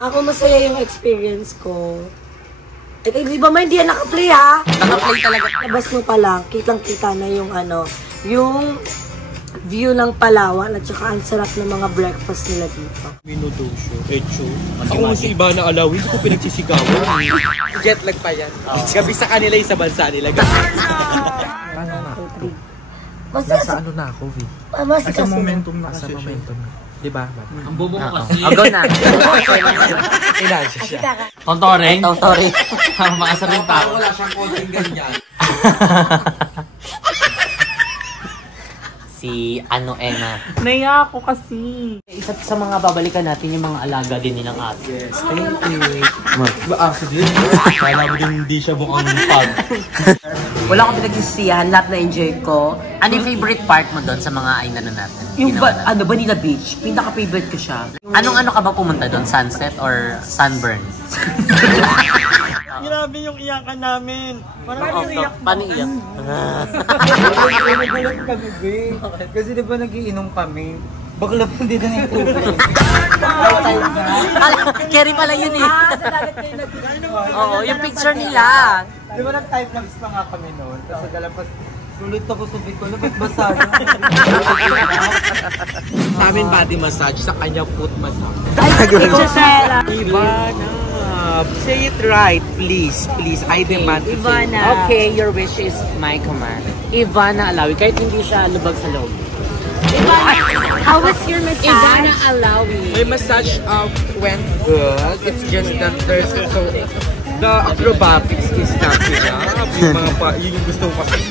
Ako masaya yung experience ko. Eh, di ba may hindi yan naka-play ha? Naka-play talaga. Labas mo pa lang, kitang-kita na yung ano, yung view ng Palawan at saka ang sarap ng mga breakfast nila dito. Minodosyo, Echo. Ako si Ivana Alawi, hindi ko pinagsisigawan. Jet lag pa yan. Gabi sa kanila yung sa bansa nila. Nasa ano na ako, Vi? Nasa momentum na kasi momentum. Diba? Ang bobo mo kasi. Agaw na. Inansya siya. Tontoring? Tontoring. Makasar yung tao. Wala siyang konting ganyan. Si ano Ena. Naya ako kasi. Isa sa mga babalikan natin yung mga alaga din nilang aso. Yes, thank you. Actually, kala mo din hindi siya bukang pag. Wala akong pinagsisiyahan, lahat na-enjoy ko. Ano yung favorite part mo doon sa mga aynan na natin? Yung Vanilla Beach, pinaka-favorite ko siya. Anong ano ka ba pumunta doon? Sunset or sunburn? Grabe yung iyakan namin. Paano iyak? Nagulat kami, be. Kasi di ba nagiinom kami? Bakla pa din na yung tubig. Carry pala yun eh. Oo, yung picture nila. Di ba nag-time lapse pa nga kami noon? Tapos dalapas, sulit ako sa biko na ba't basa yun? Sa amin body massage, sa kanya foot massage. Ivana, say it right, please. Please, I demand to say it. Okay, your wish is my command. Ivana Alawi, kahit hindi siya lubag sa loob. Ivana, how was your massage? Ivana Alawi. My massage went good. It's just that there's so the acrobatics is not enough. Yung mga yun yung gusto ko kasi.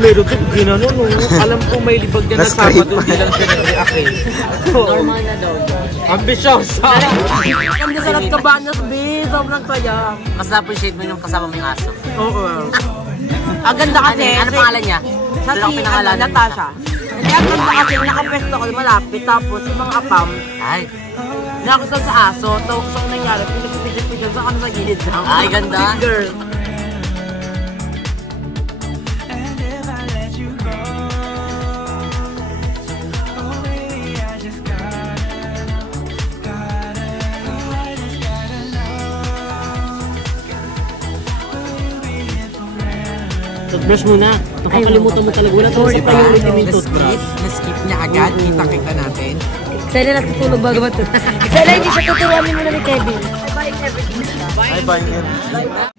Meron ko ginanon, no? Alam ko may libag na nasama doon, hindi lang siya nag-react eh. Normal na daw. Ambisyosa! Ang sarap ka ba na, babe? Sobrang kaya. Mas na-appreciate mo yung kasama mo yung aso. Oo. Ang ganda kasi. Ano pangalan niya? Sa si Natasha. Hindi ang ganda kasi nakapwesto ko malapit. Tapos yung mga apam. Ay. Nakasal sa aso. So ang nangyari, pinag-speedit ko dyan sa kami sa gilid lang. Ay, ganda. Big girl. Toothbrush muna. Nakakalimutan mo talaga. Wala sa priority yung toothbrush. Na-skip niya agad, kita-kita natin. Sa'yo na natutulog bago ba ito? Sa'yo hindi siya tuturuanin muna ni Kevin. Bye, Kevin. Bye-bye.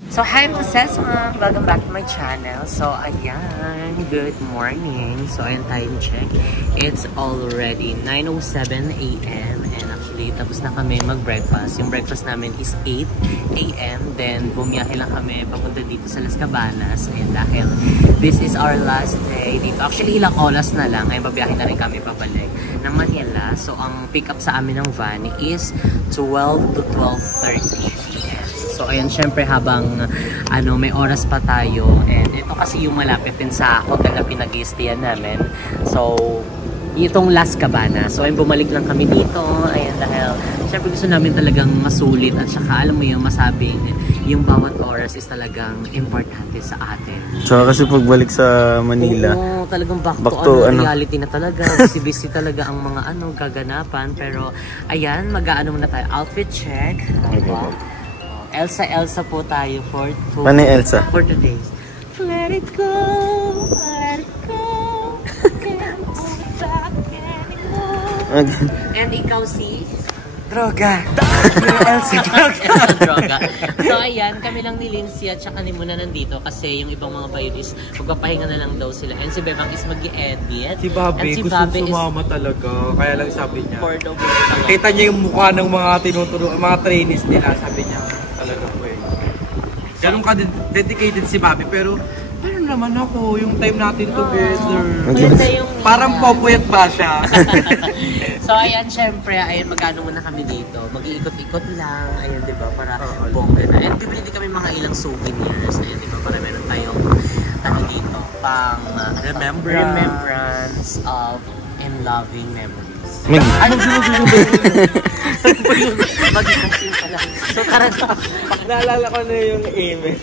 So, hi, Princess! Welcome back to my channel. So, ayan. Good morning. So, ayan, time check. It's already 9:07 AM. And actually, tapos na kami mag-breakfast. Yung breakfast namin is 8 AM. Then, bumiyahe lang kami papunta dito sa Las Cabanas. Ayan, dahil this is our last day dito. Actually, ilang oras na lang. Ayan, babiyahe na rin kami pabalik ng Manila. So, ang pick-up sa amin ng van is 12 to 12:30 PM. So, ayan, syempre habang may oras pa tayo. And ito kasi yung malapit din sa hotel na pinag-i-stayan namin. So, itong Las Cabanas. So, ayun, bumalik lang kami dito. Ayan, dahil syempre gusto namin talagang masulit at saka alam mo yung masabing yung bawat oras is talagang importante sa atin. Tsaka kasi pagbalik sa Manila, oo, talagang back to reality na talaga. Busy talaga ang mga gaganapan. Pero, ayan, mag-aano muna tayo. Outfit check. Diba? Elsa po tayo for Elsa? For today. Let it go, let it go. Can't hold back anymore. And ikaw si? Droga! Elsa, droga. So ayan, kami lang ni Lindsay at saka ni Muna nandito kasi yung ibang mga bayod is magpapahinga na lang daw sila. And si Bebang is mag-i-edit. Si Bobby, si gusto sumama talaga. Kaya lang sabi niya. Bored of Kita niya yung mukha ng mga tinuturo, mga trainees nila. Sabi niya, talaga po eh. Ganun ka dedicated si Bobby, pero naman ako, yung time natin together. Parang popuyat ba siya? So ayan, syempre, ayan, mag-ano muna kami dito. Mag-iikot-ikot lang, ayan, diba, para bongga na. And bibili din kami mga ilang souvenirs, ayan, diba, para meron tayong, dito, pang remembrance of and loving memories. Mag-iikot pala. So tara na. Naalala ko na yung amen.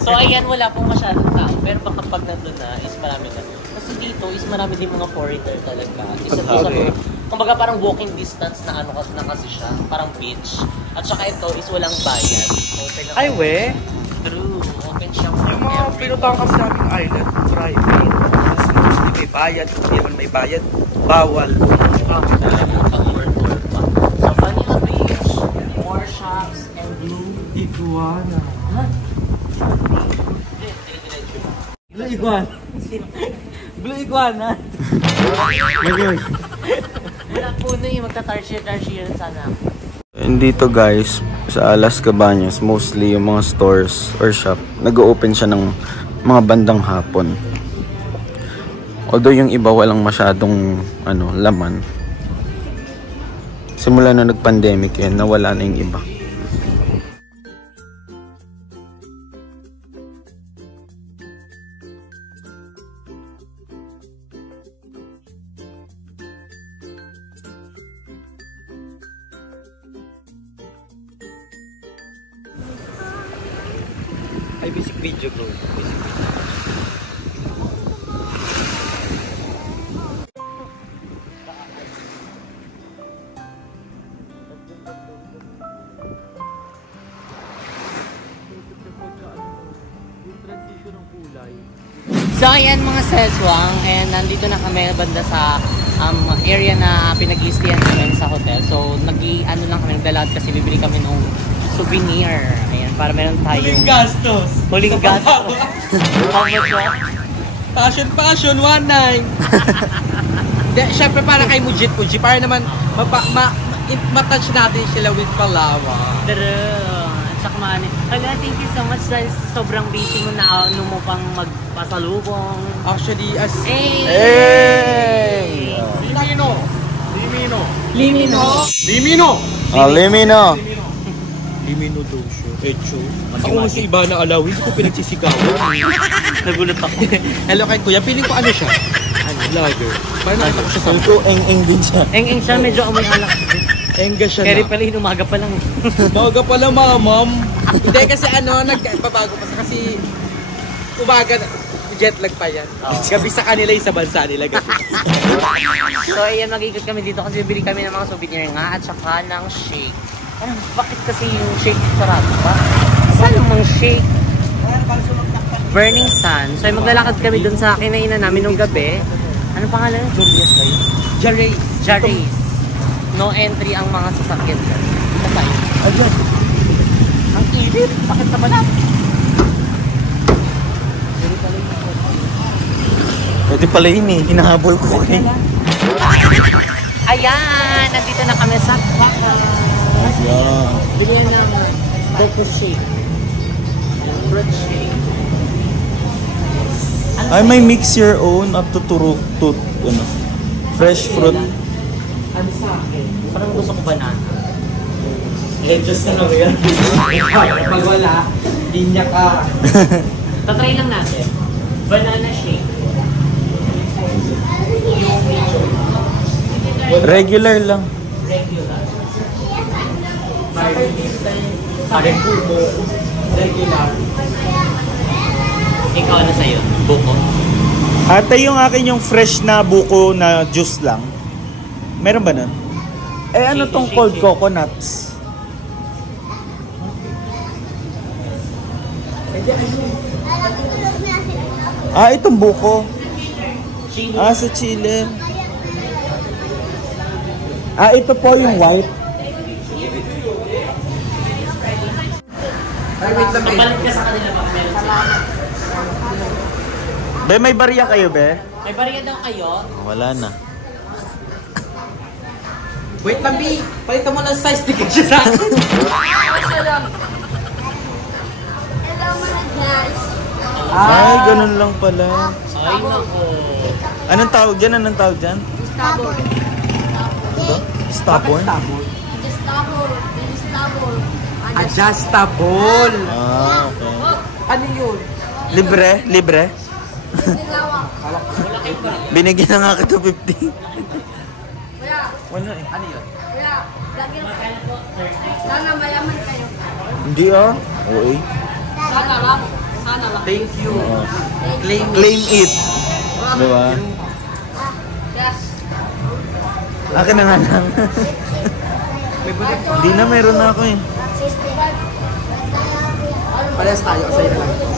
So ayan, wala pong masyadong tao, pero baka pag nandun na is marami na. Kasi dito is marami din mga foreigner talaga. Isa po sa Kumbaga parang walking distance na ano na kasi siya. Parang beach. At saka ito is walang bayad. Open lang. Ay, we? True. Open siya for Yung mga pinutang kasi namin island, private. Kasi hindi may bayad, hindi naman may bayad, bawal. Pag-tour pa. So, Manila Beach, more shops, and blue. Iguana. Blue iguana. Blue iguana. Wala po na yung magta-tarsier sana. And dito guys, sa Las Cabañas, mostly yung mga stores or shop, nag-open siya ng mga bandang hapon. Although yung iba walang masyadong laman. Simula na nag-pandemic yun, nawala na yung iba. Ay, basic video bro. Basic video. So ayan mga seswang, and nandito na kami banda sa area na pinag-i-stayan namin sa hotel. So nag-ano lang kami, naglalakad kasi bibili kami ng souvenir. Ayan, para meron tayong huling gastos. How much ba? Passion, 1.9. Siyempre para kay Mujit, para naman matouch natin sila with Palawan. True. At saka hala, thank you so much dahil sobrang busy mo na mo pang magpasalubong. Actually, as... Hey! Limino! Limino! Limino daw siya. Echo. Ako nga si Iba na alaw, hindi ko pinagsisigawan. Nagulat ako. Hello kay Kuya, feeling ko ano siya? Vlogger. Paano nakita ko siya sa... Ito, eng-eng din siya. Eng-eng siya, medyo amoy alak. Engga siya Keri na. pala yun, umaga pa lang. Umaga pala ma'am. Hindi kasi nagbabago pa kasi umaga, jet lag pa yan. Gabi sa kanila yung sa bansa nila. So ayan, mag-ikot kami dito kasi bili kami ng mga souvenir nga at saka ng shake. Bakit kasi yung shake sarap ba? Saan mang shake? Burning Sun. So maglalakad kami dun sa kinainan namin nung gabi. Ano pangalan? Julius ba yun? Jarrays. No entry ang mga sasakyan dyan. Ito tayo. Ayun. Ang init. Bakit naman natin? Pwede pala yun eh. Hinahabol ko eh. Ayan! Nandito na kami sa Baka. Yeah. Bigyan ng Boko shake. Fruit shake. Ay, may mix your own up to fresh fruit. Ano sa akin? Parang gusto ko banana. Let's na lang yan. Pag wala, linya ka. Tatry lang natin. Banana shake. Yung medyo. Regular lang. Regular. Parang buko. Regular. Ikaw ano sa'yo? Buko? Ate, yung akin yung fresh na buko na juice lang. Meron ba nun? Eh, ano tong cold coconuts? Ah, itong buko. Ah, sa Chile. Ah, ito po yung white. Kapalit ka sa kanila baka meron sila. Be, may barya kayo, be? May bariya daw kayo? Wala na. Wait lang, B. Palitan mo ng size. Di ka siya sa akin. Ay, ganun lang pala. Ay, nako. Anong tawag dyan? Anong tawag dyan? Stubborn? Adjustable. Ah, okay. Ano yun? Libre? Libre? Binigyan na nga kita 50. Wala eh. Ano yun? Sana mayaman kayo. Hindi ah. Oo eh. Sana lang. Sana lang. Thank you. Oo. Claim Claim it. Diba? Yes. Akin na nga lang. Hindi na, meron na ako eh. Parehas tayo, sa'yo na lang.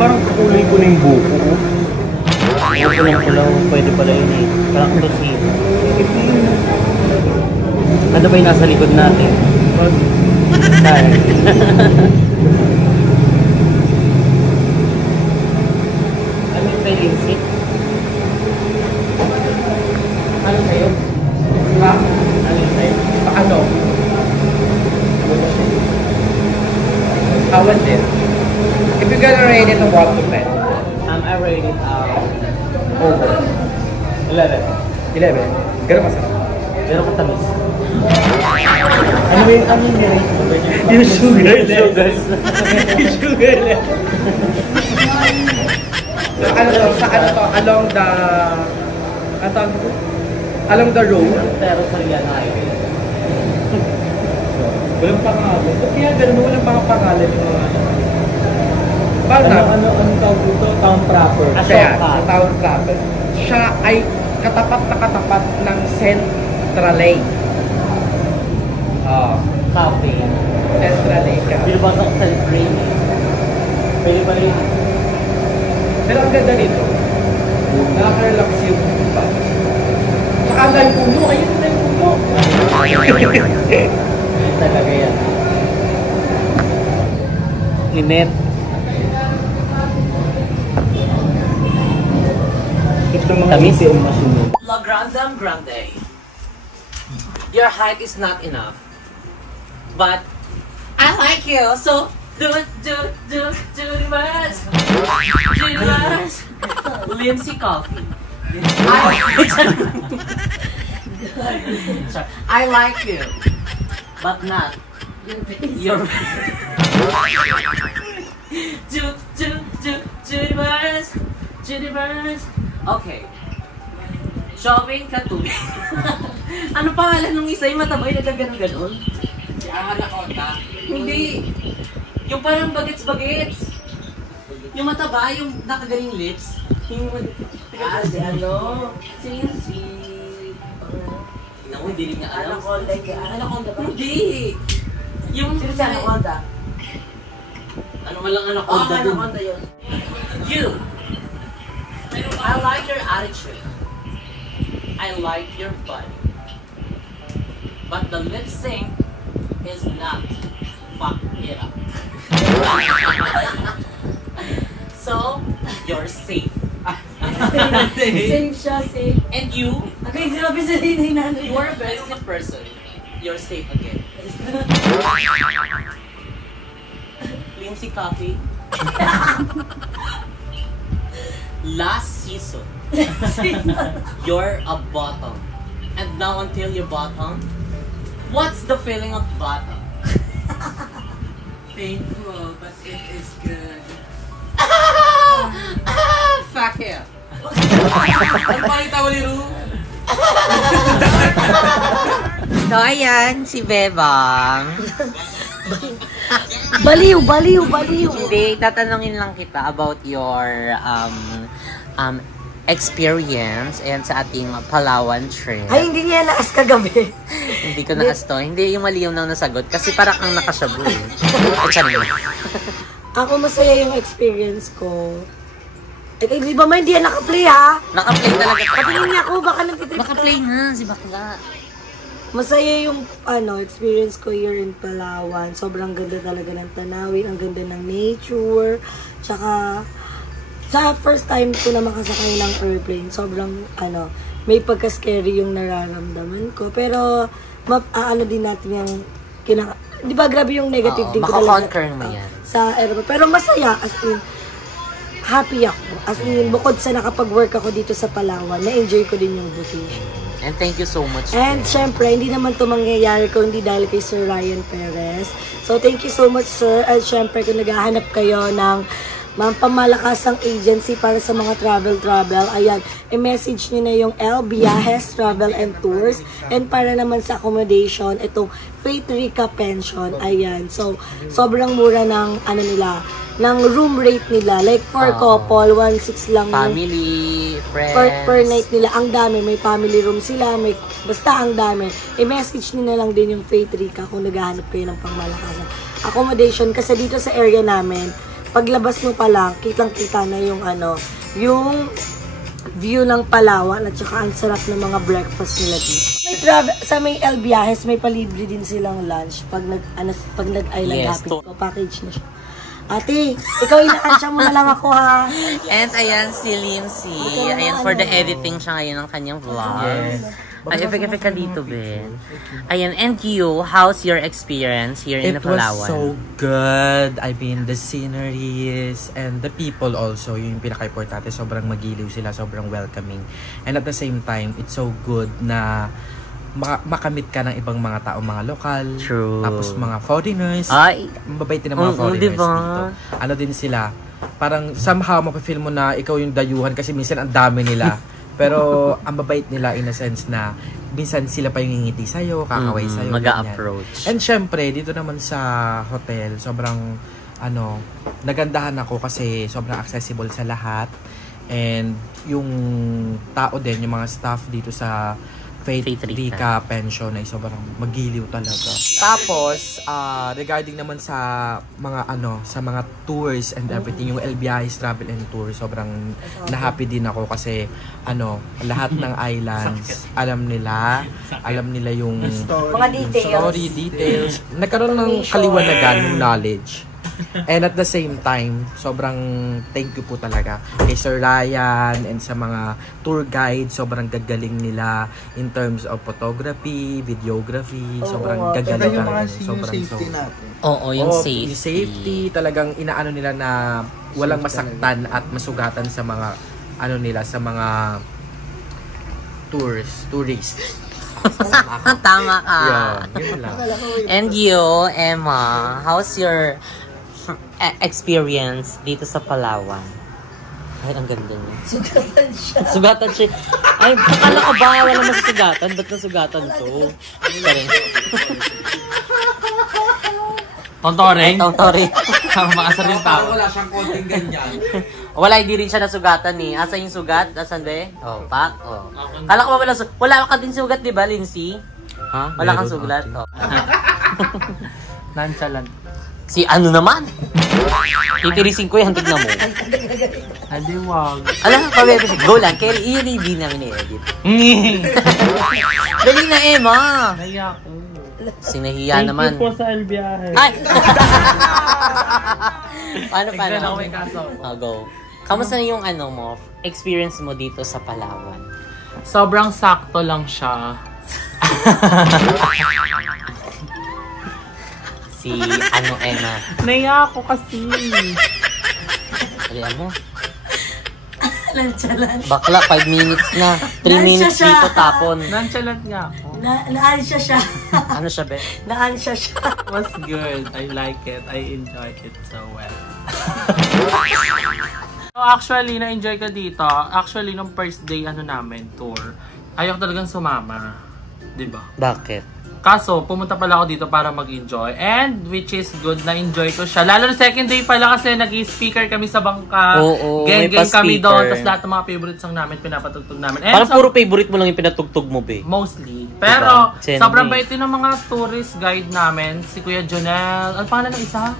Parang kakulay ko na yung buko. Kulang-kulang, pwede pala yun eh. Parang tosin. Ano ba yung nasa likod natin? Tayo. Ano yung may linsit? Ano sa'yo? Ha? Ano yung sa'yo? Paano? How was it? If you're gonna rate it on 1 to 10. I rate it over. 11. 11. Ganun masarap. Pero katamis. Ano yung nirate mo? Yung sugarless. Yung sugarless. Sa ano to? Along the road. Pero sa yan ay. Walang pangalan. Kaya ganun, walang pangalan yung mga Ano tawag dito? Town proper. Kaya, sa town proper. Siya ay katapat na katapat ng Central Lake. Cafe. Central Lake. Hindi ba sa celebrate? Pwede pa rin. Pero ang ganda nito. Nakaka-relax yung iba. Saka ang dahil puno. Ayun na yung puno. Ayun talaga yan. Init. Tamis. La Grande. Your height is not enough. But I like you, so do reverse. Lindsay Coffee. I like you, but not your reverse. Okay. Shopping Katubi. Ano pangalan nung isa yung matabay na gano'n-gano'n? Si Anaconda. Hindi. Yung parang bagets-bagets. Yung mataba, yung nakagaling lips. Yung si ano? Si... Naku, hindi rin nga alam. Anaconda ba? Hindi. Yung... Sino si Anaconda? Ano man lang Anaconda dun? Anaconda yun. You! I like your attitude. I like your body. But the lip sync is not fuck it up. So, you're safe. Safe siya, safe. And you, Okay, sinabi sa hindi na. you are a very good person. You're safe again. Lindsay Coffee. Last season, you're a bottom. And now until you're bottom, what's the feeling of bottom? Painful, but it is good. Fuck you. Ang pangit ako ni Ru. So, ayan, si Bebang. Baliw. Hindi, tatanungin lang kita about your experience and sa ating Palawan trip. Ay, hindi niya naas kagabi. Hindi ko naas to. Hindi yung mali yung nang nasagot. Kasi parang kang nakashabu. Ako masaya yung experience ko. Eh, di ba hindi yan naka-play ha? Naka-play talaga. Patingin niya ako, baka nagtitrip ka. Naka-play nga, si Bakla. Masaya yung experience ko here in Palawan. Sobrang ganda talaga ng tanawin, ang ganda ng nature. Tsaka, sa first time ko na makasakay ng airplane, sobrang may pagka-scary yung nararamdaman ko. Pero, din natin yung di ba grabe yung negative din ko talaga. Maka-conquer mo yan. Sa airplane. Pero masaya, as in, happy ako. As in, bukod sa nakapag-work ako dito sa Palawan, na-enjoy ko din yung vacation. And thank you so much. And syempre, hindi naman ito mangyayari kung hindi dahil kay Sir Ryan Perez. So, thank you so much, sir. At syempre, kung naghahanap kayo ng pamalakasang agency para sa mga travel, ayan, i-message nyo na yung El Viajes Travel and Tours. And para naman sa accommodation, itong Faith Rica Pension, ayan. So, sobrang mura ng, ng room rate nila. Like, for couple, 1.6 lang. Family, friends. Per night nila. Ang dami. May family room sila. Basta ang dami. I-message nyo na lang din yung Faith Rica kung naghahanap kayo ng pangmalakasan accommodation. Kasi dito sa area namin, paglabas mo pa lang, kitang-kita na yung yung view ng Palawan at saka ang sarap ng mga breakfast nila dito. Sa may El Viajes, may palibre din silang lunch pag nag-island hopping ko. Package na siya. Ate, ikaw inaansya mo na lang ako ha. And ayan si Lindsay. Ayan for the editing siya ngayon ng kanyang vlog. Yes. Ay, efek-efek ka dito, Ben. Ayan, and you, how's your experience here in the Palawan? It was so good. I mean, the sceneries and the people also, yung pinaka-importante, sobrang magiliw sila, sobrang welcoming. And at the same time, it's so good na makamit ka ng ibang mga tao, mga lokal. True. Tapos mga foreigners. Ay, mabait din ng mga foreigners diba? dito. Ano din sila, parang somehow mapifeel mo na ikaw yung dayuhan kasi minsan ang dami nila. Pero ang mabait nila in a sense na minsan sila pa yung ngingiti sa'yo, kakaway sa'yo. Mag-a-approach. And syempre, dito naman sa hotel, sobrang nagandahan ako kasi sobrang accessible sa lahat. And yung tao din, yung mga staff dito sa Faith Rica Pension ay sobrang magiliw talaga. Tapos, regarding naman sa mga sa mga tours and everything, yung El Viajes Travel and Tour, sobrang na-happy din ako kasi lahat ng islands, alam nila yung mga details. Nagkaroon ng kaliwanagan, ng knowledge. And at the same time, sobrang thank you po talaga kay Sir Ryan and sa mga tour guide. Sobrang gagaling nila in terms of photography, videography. Sobrang gagaling talaga. Sobrang yung safety. Yung safety, talagang inaano nila na walang masaktan at masugatan sa mga sa mga tourists. Tama ka. Yun lang. And you, Emma, how's your experience dito sa Palawan? Ay, ang ganda niya. Sugatan siya. Ay, akala ka ba wala masugatan? Ba't nasugatan to? Sorry. Tontoring? Tontoring. Ang makasar yung tao. Wala siyang konting ganyan. Wala, hindi rin siya nasugatan eh. Asa yung sugat? Asan ba? Oh, pak. Oh. Kala ko ba wala ka din sugat, di ba, Lindsay? Ha? Wala kang sugat? Oh. Nonchalant. Si ano naman? Titirisin ko yan, tignan mo. Adi, wag. Alam mo, go lang. Kaya iyon hindi namin i-edit. Dali na, Emma. Naya ko. Sinahiya naman. Thank you po sa El Viajes. Ay! Paano? Tignan ako may kaso. Oh, go. Kamusta na yung experience mo dito sa Palawan? Sobrang sakto lang siya. Si Emma. Naya ako kasi. Dalihan mo. Nonchalant. Bakla, 5 minutes na. 3 minutes dito tapon. Nonchalant nga ako. Naansya siya. Ano siya, be? Naansya siya. Was good. I like it. I enjoyed it so well. So actually, na-enjoy ko dito. Actually, nung first day namin, tour, ayaw talagang sumama. Diba? Bakit? Kaso, pumunta pala ako dito para mag-enjoy. And, which is good, na-enjoy ko siya. Lalo na second day pala kasi nag-speaker kami sa bangka. Oo, Gang-gang kami pa-speaker. doon. Tapos lahat ng mga favorite song namin, pinapatugtog namin. And Parang puro favorite mo lang yung pinatugtog mo, be. Mostly. Pero, Diba? sobrang bait din ng mga tourist guide namin. Si Kuya Jonel. Ano pangalan ng isa?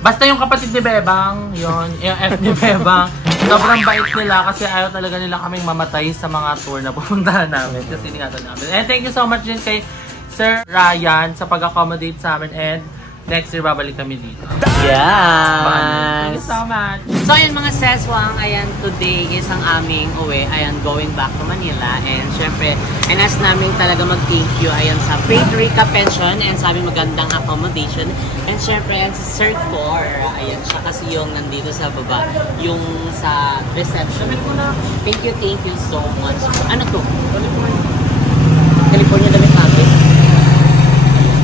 Basta yung kapatid ni Bebang. Yung F ni Bebang. Sobrang bait nila kasi ayaw talaga nila kaming mamatay sa mga tour na pupuntahan namin. Kasi iningatan namin. And thank you so much din kay Sir Ryan sa pag-accommodate sa amin. And next year, babalik kami dito. Yes! Thank you so much. So ayan mga seswang, ayan today is ang aming uwi. Ayan, going back to Manila. And syempre, anas namin talaga mag-thank you. Ayan sa Faith Rica Pension and sa aming magandang accommodation. And syempre, ayan sa Sir Cor. Ayan, siya kasi yung nandito sa baba. Yung sa reception. Thank you so much. Ano to? California damit natin.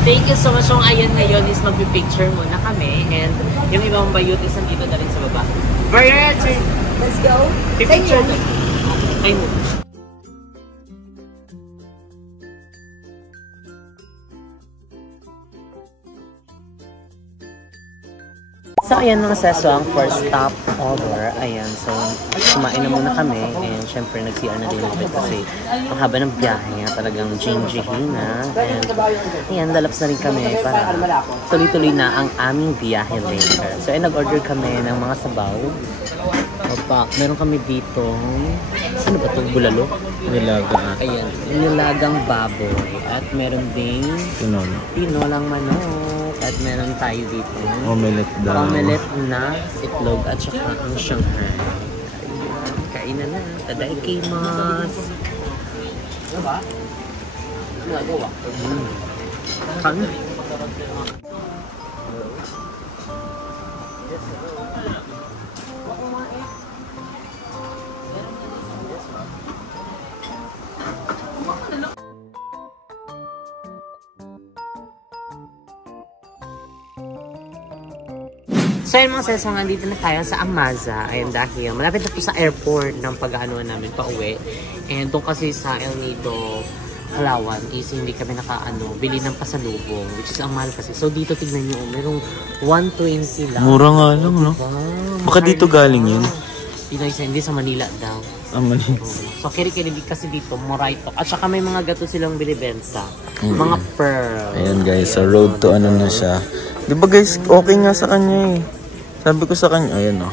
Thank you so much. So ayan ngayon is magpipicture muna kami. And yung ibang bayut is nandito na rin sa baba. Bert! Let's go. Picture na. Ay mo. So ayan mga seso, ang first stop over. Ayan, so kumain na muna kami. And syempre nag-CR na din natin kasi ang haba ng biyahe nga talagang jinjihin na. And ayan, lalaps na rin kami para tuloy-tuloy na ang aming biyahe later. So ayan, nag-order kami ng mga sabaw. Opa, meron kami dito. Ano ba ito? Bulalo? Nilaga. Ayan, nilagang baboy. At meron ding tinolang manok. At meron tayo dito. Omelette daw. Omelette na itlog at saka ang Shanghai. Kain na na. Tadaikimasu. Ano ba? Nagawa. Kain. So yun mga sesong, nandito na tayo sa Amaza. Ayun dahil malapit na po sa airport ng pag-aanoan namin pa uwi. And doon kasi sa El Nido, Palawan is hindi kami bili ng pasalubong, which is ang mahal kasi. So dito tignan nyo, merong 120 lang. Mura nga lang, no? Baka dito galing yun. Pinoy sa hindi sa Manila daw. Manila. So kiri-kiri kasi dito, Moraitok. At saka may mga gato silang binibenta. Mga pearl. Ayan guys, sa road to ano na siya. Di ba guys, okay nga sa kanya eh. Sabi ko sa kanya, ayan o.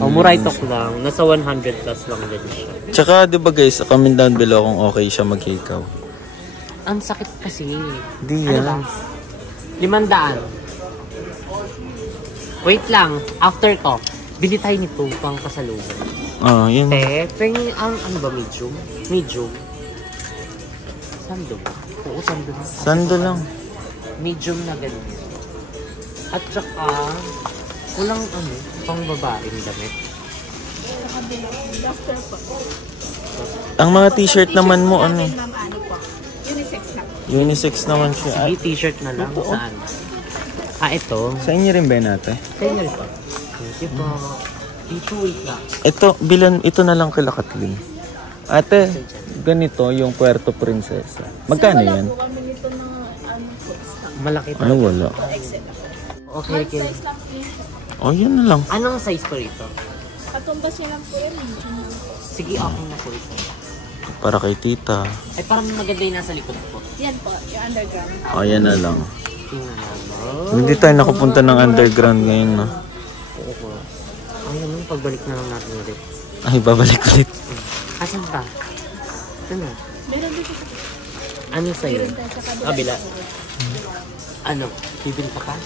Moraitok lang. Nasa 100 plus lang din siya. Tsaka di ba guys, comment down below kung okay siya mag-hikaw. Ang sakit kasi. Di Ano yan. lang? 500. Wait lang. After to, bili tayo nito pang pasalubong. Yun. Ang ano ba, medium? Medium. Sando ba? Oo, sando lang. Sando lang. Medium na ganyan. At saka, walang pang babaeng damit. Ang mga t-shirt naman mo, Unisex na. unisex naman siya. Sige, t-shirt na lang. Saan? Ito. Sa inyo rin ba nate? Sa inyo rin pa. Thank you po. Dito, wait lang. Ito na lang kila Kathleen. Ate, ganito yung Puerto Princesa. Magkano yan? Malaki pa. Ano wala? Okay. Oh, yun na lang. Anong size po rito? Katumbas niya lang po yan. Sige, okay na po ito. Para kay tita. Ay, parang maganda yung nasa likod po. Yan po, yung underground. Oh, yan na lang. Tingnan mo. Hindi tayo nakapunta ng underground ngayon, no? Oo. Ay, naman, pagbalik na lang natin ulit. Ay, babalik ulit. Asan pa? Ito na. Meron dito. Ano sa'yo? Kabila. Ano? Bibili ka pa?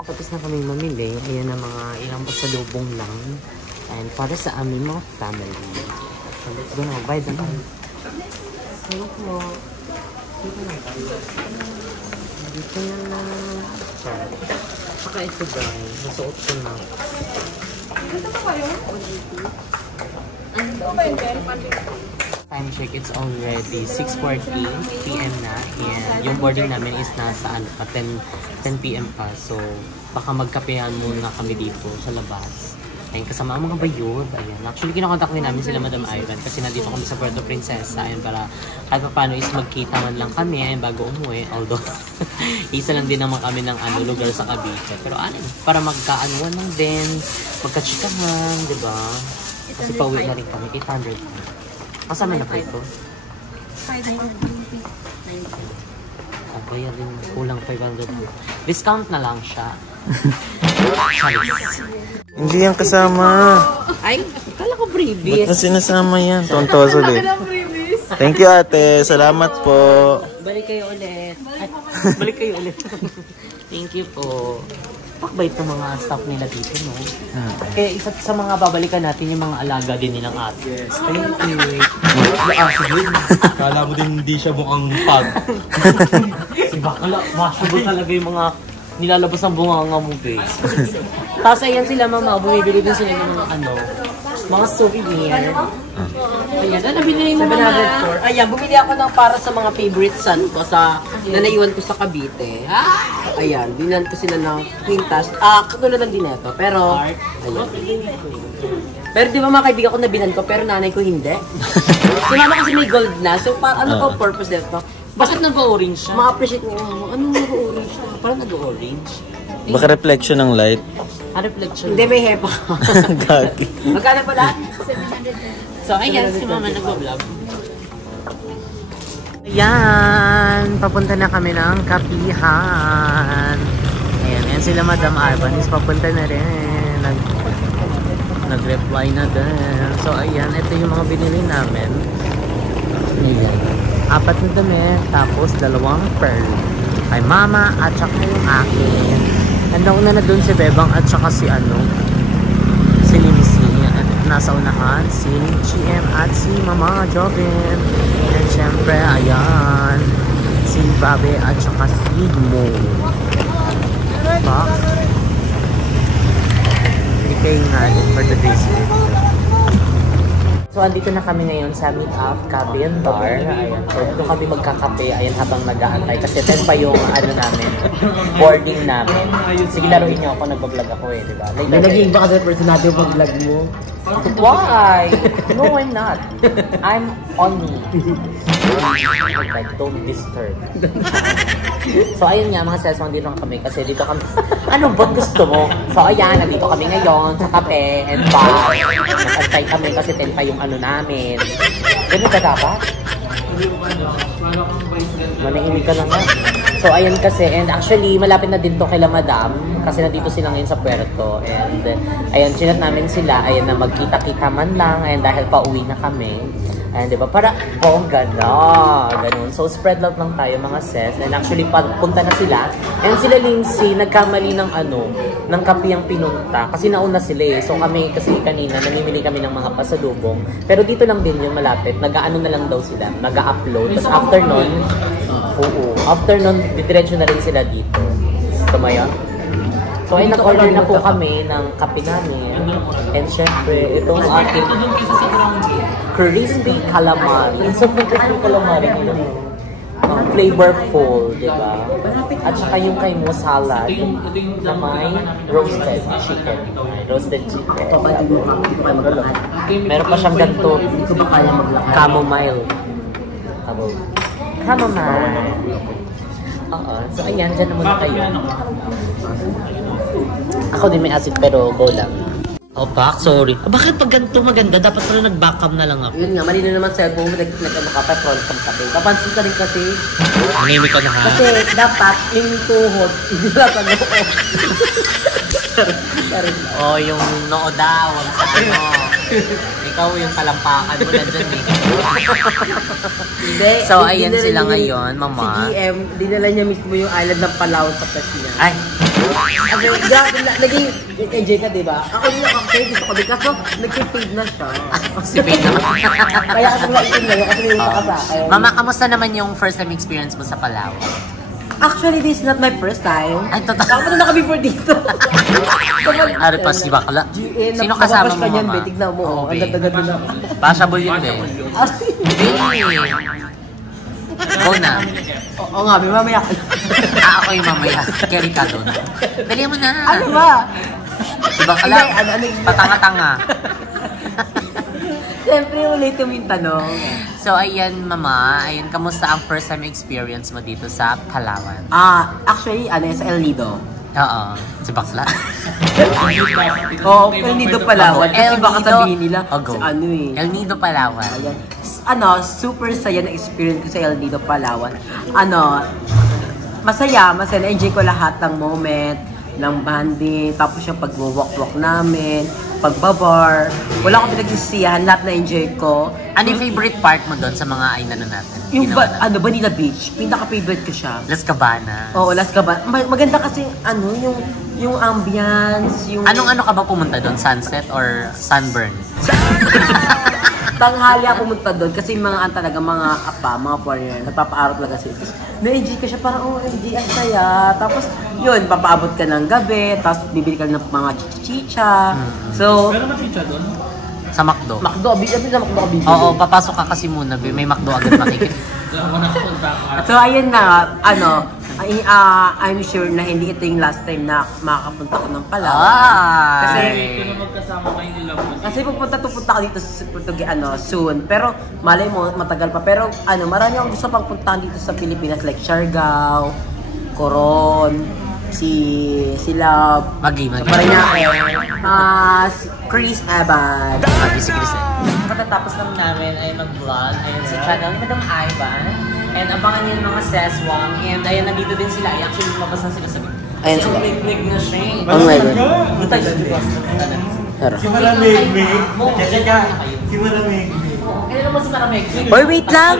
Tapos na kami mamili. Ayan na mga ilang pasalubong lang. And para sa aming mga family. So let's go na. Bye na tayo. Hello po. Dito na tayo. Dito na lang. Sorry. Saka ito guys. Nasuot ko na. Dito pa kayo? Ano ba yun? Time check, it's already 6:40 PM na. And yung boarding namin is nasa 10 PM pa. So baka magkapehan muna kami dito sa labas. Ayun, kasama ang mga bayod. Ayan. Actually, kinakontak din namin sila Madam Ivan kasi nandito kami sa Puerto Princesa. Ayun, para kahit paano is magkita man lang kami ayun, bago umuwi. Although, isa lang din naman kami ng lugar sa Cavite. Pero para magkaanuan lang din, magkachikahan, di ba? Kasi pauwi na rin kami. 800. Kasama na po ito? 590. Kaya rin kulang 500. Discount na lang siya. Hindi yan kasama. Ay, kala ko freebies. Ba't na sinasama yan? Tonto sabi. Thank you ate. Salamat po. Balik kayo ulit. Balik kayo ulit. Thank you po. Pakbait ng mga staff nila dito, no? Kaya isa sa mga babalikan natin yung mga alaga din nilang ate. Thank you. Kala mo din hindi siya mukhang pag. Si Bakala, washable talaga yung mga nilalabas ang bunganga mo, guys. Tapos ayan sila, mama, bumibili din sila ng mga souvenir. Ayan, nabili mo mga... Ayan, bumili ako ng para sa mga favorite son ko na naiwan ko sa Cavite. Ayan, binan ko sila ng quintas. Katulad ng din ito, pero... Ayan. Pero di ba mga kaibigan ko nabilan ko, pero nanay ko hindi. Si mama kasi may gold na, so ano pa purpose nito? Bakit nag-orange siya? Ma-appreciate niyo, anong nag-orange siya? Parang nag-orange. Baka reflection ng light. Reflection. Hindi, may hair pa. Gagi. Magkano pala? 700. So, ayan, si mama nag-vlog. Ayan, papunta na kami ng Kapihan. Ayan, ayan sila Madam Ivan is papunta na rin. Nag-reply na din. So, ayan, ito yung mga binili namin. Ayan. 4 na dami, tapos 2 pearl. Kay mama at saka yung akin. Nauna na dun si Bebang at saka si Lindsay. Nasa unahan si GM at si Mama Jovin. And syempre, ayan, si Babe at saka si Mo. Box. Ikay nga din for the day's video. So, andito na kami ngayon sa Meet Up Cafe and Bar. Ayan. So, dito kami magkakape. Ayan, habang nag-aantay. Kasi 10 pa yung namin, boarding namin. Sige, laruin niyo ako. Nagbablog ako eh, diba? May naging baka sa personality yung pag-vlog mo. Why? No, I'm not. I'm on me. Okay, don't disturb. So, ayun nga, mga session dito kami. Kasi dito kami... Ano ba gusto mo? So, ayan, nandito kami ngayon sa cafe and bar. Nag-antay kami kasi 10 pa yung namin. Ganun ka dapat? Manahimik ka lang nga. So, ayan kasi, and actually, malapit na din to kay Madam, kasi nandito sila ngayon sa Puerto, and ayan, chinat namin sila, ayan na magkita-kita man lang, ayan, dahil pauwi na kami. Ayan, diba? Para, ganun. So, spread love lang tayo, mga sis. And actually, punta na sila. And sila Lindsay, nagkamali ng ng kape ang pinunta. Kasi nauna sila eh. So, kami, kasi kanina, namimili kami ng mga pasalubong. Pero dito lang din yung malapit. Nag-ano na lang daw sila. Nag-upload. Tapos after nun, didiretso na rin sila dito. Tumayon? So, ay nag-order na po kami ng kape namin. And syempre, itong ating crispy calamari. Insert po crispy calamari nila. Flavorful, di ba? At saka yung kay mo salad na may roasted chicken. Meron pa siyang ganito. Chamomile. Oo. So, ayan. Diyan na muna kayo. Ako din may acid pero go lang. Oh, pak, sorry. Bakit pag ganito maganda? Dapat pala nag-backcam na lang ako. Yun nga, mali na naman sa album. Nag-petrol sa kape. Kapansin ka rin kasi. Nangyimik ka na ha? Kasi dapat yung tuhod, hindi lang sa noo. Oh, yung noo daw. Ikaw yung kalampakan mo na dyan eh. Hindi. So, ayan sila ngayon, mama. Si GM, dinala niya mismo yung island ng Palawan sa test niya. Ay! Naging enjoy ka, diba? Ako yung actually gusto ko din. Kaso, nag-fade na siya. Si Fade naman. Kaya ako nag-iin ngayon kasi yung ka sa akin. Mama, kamusta naman yung first time experience mo sa Palawan? Actually, this is not my first time. Ay, totoo. Tama na kami for dito. Ari pa si Bakla. Sino kasama mo, mama? Tignan mo. Ang ganda-ganda na. Pasable yun eh. Go na. Oo nga, may mamaya ka. Ako yung mamaya. Carry ka doon. Dali mo na. Ano ba? Diba ka lang? Patanga-tanga. Siyempre, ulit yung tanong. So, ayan, Mama. Ayan, kamusta ang first time experience mo dito sa Palawan? Actually, sa El Nido. Oo. Si Bakla. Oo, El Nido Palawan. Kasi baka sabihin nila, El Nido Palawan. Ayan. Super saya na experience ko sa El Nido Palawan. Masaya. Na-enjoy ko lahat ng moment, ng banding, tapos yung pag-walk-walk namin, pagbabar. Wala akong pinagsisiyahan, lahat na-enjoy ko. Ano yung favorite part mo doon sa mga aynanan natin? Yung Vanilla Beach, pinaka-favorite ko siya. Las Cabanas. Oo, Las Cabanas. Maganda kasi yung ambience, yung... Anong ka ba pumunta doon? Sunset or sunburn? Tanghali ako pumunta doon kasi mga foreigner, nagpapaarot lang kasi. Na-enjoy ka siya, parang enjoy ang saya. Tapos, yun, papaabot ka ng gabi, tapos bibili ka ng mga chicha. So, Pero chicha doon? Sa McDo. Sa McDo ka bibili. Oo, papasok ka kasi muna, may McDo agad makikita. So, ayun na, I'm sure na hindi ito yung last time na makakapunta ko ng Palawan. Kasi pupunta ka dito soon. Pero malay mo, matagal pa. Pero marami akong gusto pang puntahan dito sa Pilipinas like Siargao, Coron, sila Chris Evan. Si Chris Evan. Matatapos lang namin ay mag-vlog. Ayun sa channel ni Madam Ivan. And abangan nyo yung mga seswang. And ayun, nandito din sila. Actually, lumabas na sila sa video. Ayun sila. Rig na siya. Oh my God. Doon tayo sa libas. Si Maramig-mig. Si Maramig-mig. Kailan naman si Maramig-mig? Boy, wait lang.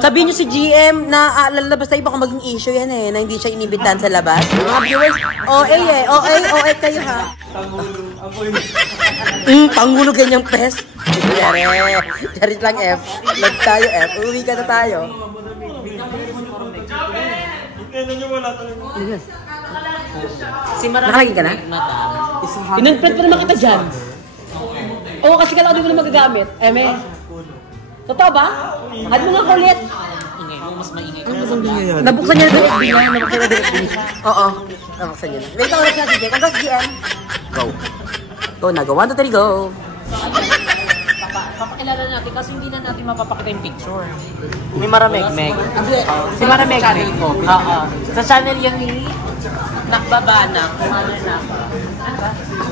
Sabihin nyo si GM na lalabas tayo baka maging issue yan na hindi siya inibitahan sa labas. Mga viewers, OA kayo ha. Pangulo ganyang pes. Charit lang F. Lag tayo F. Uwi ka na tayo. Si Maramig. Nakalagay ka na? Inunprint pa naman kita dyan. Oo, kasi kala ko di mo na magagamit. Totoo ba? Had mo nga kulit. Ingay mo, mas maingay ka. Nabuksan niya na direct niya. Nabuksan na direct niya. Oo. Nabuksan niya na. Wait lang ulit natin, Jake. Congrats, GM. Go. Go na. Go. 1, 2, 3, go. Papakilala natin kasi hindi na natin mapapakita yung picture. May Maramig-meg. Si Maramig-meg. Oo. Sa channel yan ni Nakbabanak.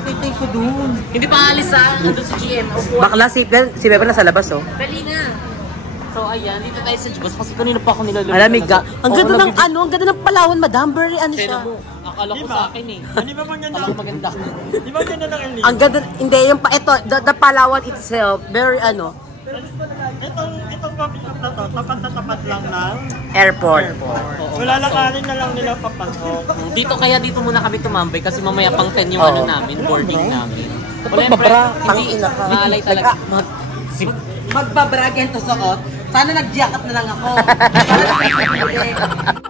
Pitay ko dun. Hindi pa alis nandun si GM. Bakla, si Beba na sa labas, oh. Dali na. So ayan, dito tayo sa Jubos kasi kanina pa ako nilalagay. Malamig ka. Ang ganda ng ang ganda ng Palawan, Madam. Very siya. Akala ko sa akin eh. Di ba maganda? Maganda. Di ba ganda ng El Nido? Ang ganda, hindi, yung ito, the Palawan itself, very Itong papikap na to, tapat lang ng airport. wala lang na lang nila papasok. Dito muna kami tumambay kasi mamaya pang 10 yung namin, boarding namin. Wala yung hindi, maalay talaga. Magbabrag yan to suot. Sana nag-jacket na lang ako.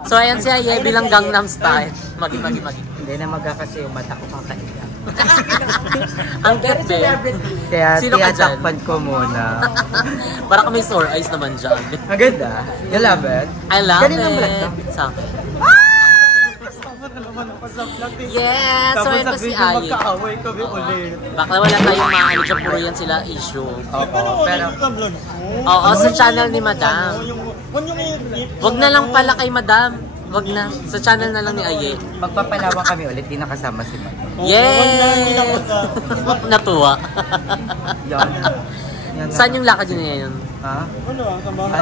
So ayan si Aye bilang Gangnam Style. Magi. Hindi na magkakasi yung mata ko kakaida. Ang cute be. Kaya sino ka dyan? tinatakpan ko muna. Para kami sore eyes naman dyan. Ang ganda. You love it? I love Ganun ang vlog to? it. Yes! So ayan pa si Aye. Magkaaway kami ulit. Baka wala tayong maano dyan, puro yan sila issue. Pero Oo, sa channel ni Madam. Wag na lang pala kay Madam. Wag na. Sa channel na lang ni Aye. magpapalawa kami ulit, di nakasama si Madam. Yay! Natuwa. Yan. Saan yung lakad yun ngayon? Ha?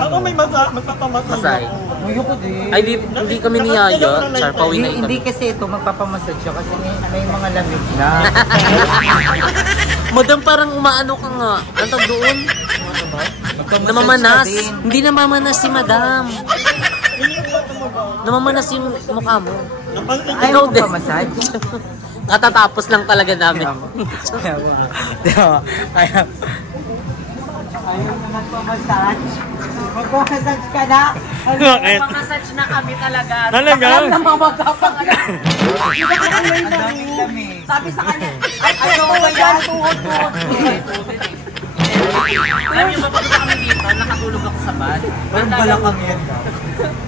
Ako may magpapamassage. Masay. Uyo ko din. Ay, hindi kami niyaya. Char, pauwi na Hindi ito. kasi ito magpapamassage siya kasi may mga lamig na. Madam, parang umaano ka nga. Ang tawag doon? Namamanas. Hindi namamanas si Madam. Namamanas yung mukha mo. Ayaw mo pa-massage? Katatapos lang talaga namin. Ayaw mo magpa-massage? Magpa-massage ka na? Bakit? Massage na kami talaga. Talaga? Alam na mga magkapang sabi sa kanya, ay, ayaw ba yan? Tuhod. Alam niyo ba pag kami dito, nakatulog ako sa bed. Walang balakang yan daw.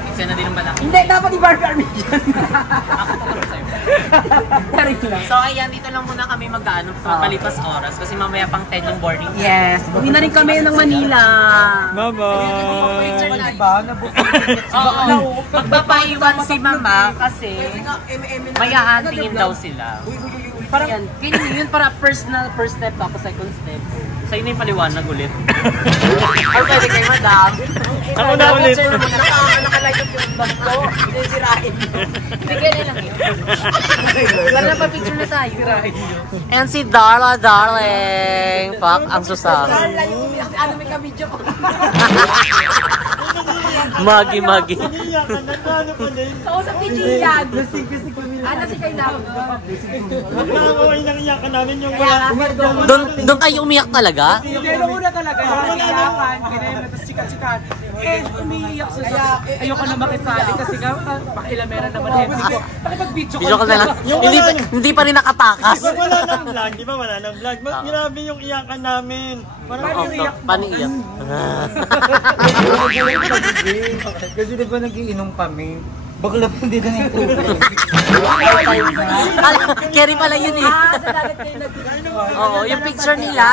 Isa na din ang balakang. Hindi, dapat i-bar-bar me dyan. Ako pa sa'yo. Pero So ayan, dito lang muna kami mag-ano, palipas oras kasi mamaya pang 10 yung boarding. Yes, buhin na rin kami ng Manila. Oo, magpapaiwan si mama kasi may hahantingin daw sila. Parang yan, yun para first step ako, second step. Sa'yo na yung paliwanag ulit. Ay, pwede kay madam. Ako na ulit. Nakalayot yung bag ko. Hindi sirain. Bigyan na lang yun. Wala na pa picture na tayo. And si Darla, darling. Fuck, ang susang. Ano may ka-video ko? Magi. Kausap ni Gian. Ano si Kay Labo? Nakakaway nang iyakan namin yung Doon kayo umiyak talaga? Hindi, una talaga. Iyakan, ganyan, tapos chikat-chikat. Umiiyak siya. Ayoko na makisali kasi nga, pakilamera naman heavy ko. Pakipag-video Video ka na lang. Hindi pa rin nakatakas. wala nang vlog, di ba wala nang vlog? Grabe yung iyakan namin. Paniiyak. Kasi di ba nagiinom kami? Bakla po dito na yung tubig. Carry pala yun eh. Oo, yung picture nila.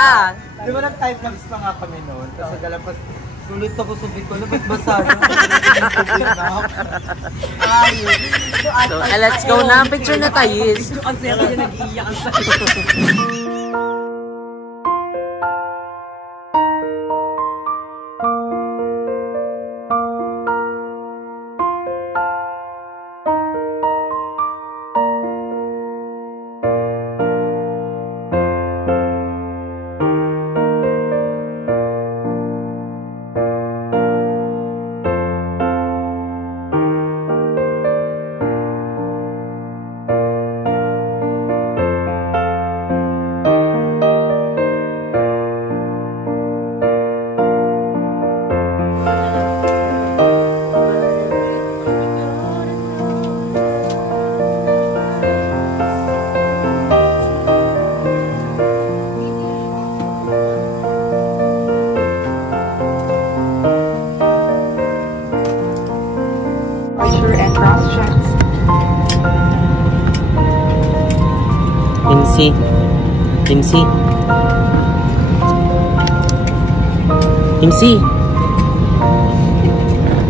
Di ba nag-time lapse pa nga kami noon? Tapos galapas, sulit ako sa biko, lapit basa. So, let's go na. Picture na tayo. Ang saya ko yung nag-iiyak ang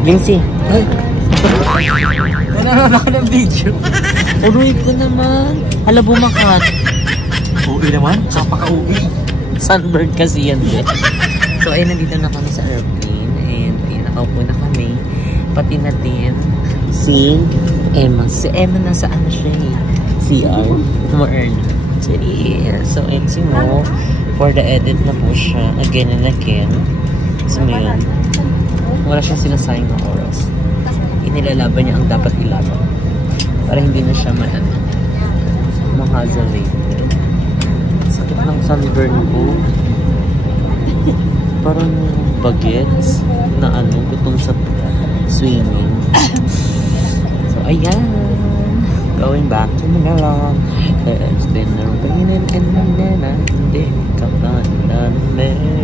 Lindsay. Nanonood ako ng video. Uruin ko naman. Hala, bumakat. Uwi naman? Kapaka-uwi. Sunbird kasi yan din. So ayun, nandito na kami sa airplane. And ayun, nakaupo na kami. Pati na din si Emma. Si Emma nasa ano siya eh. CR. Mo-earn. So ayun si Mo. For the edit na po siya. Again and again. So ngayon, wala siyang sinasayang na oras. Inilalaban niya ang dapat ilaban. Para hindi na siya ma-hazard. Sakit ng sunburn ko. Parang bagets na gutom sa swimming. So, ayan. Going back to Manila. It's been a raining and Manila. Hindi ka pa namin.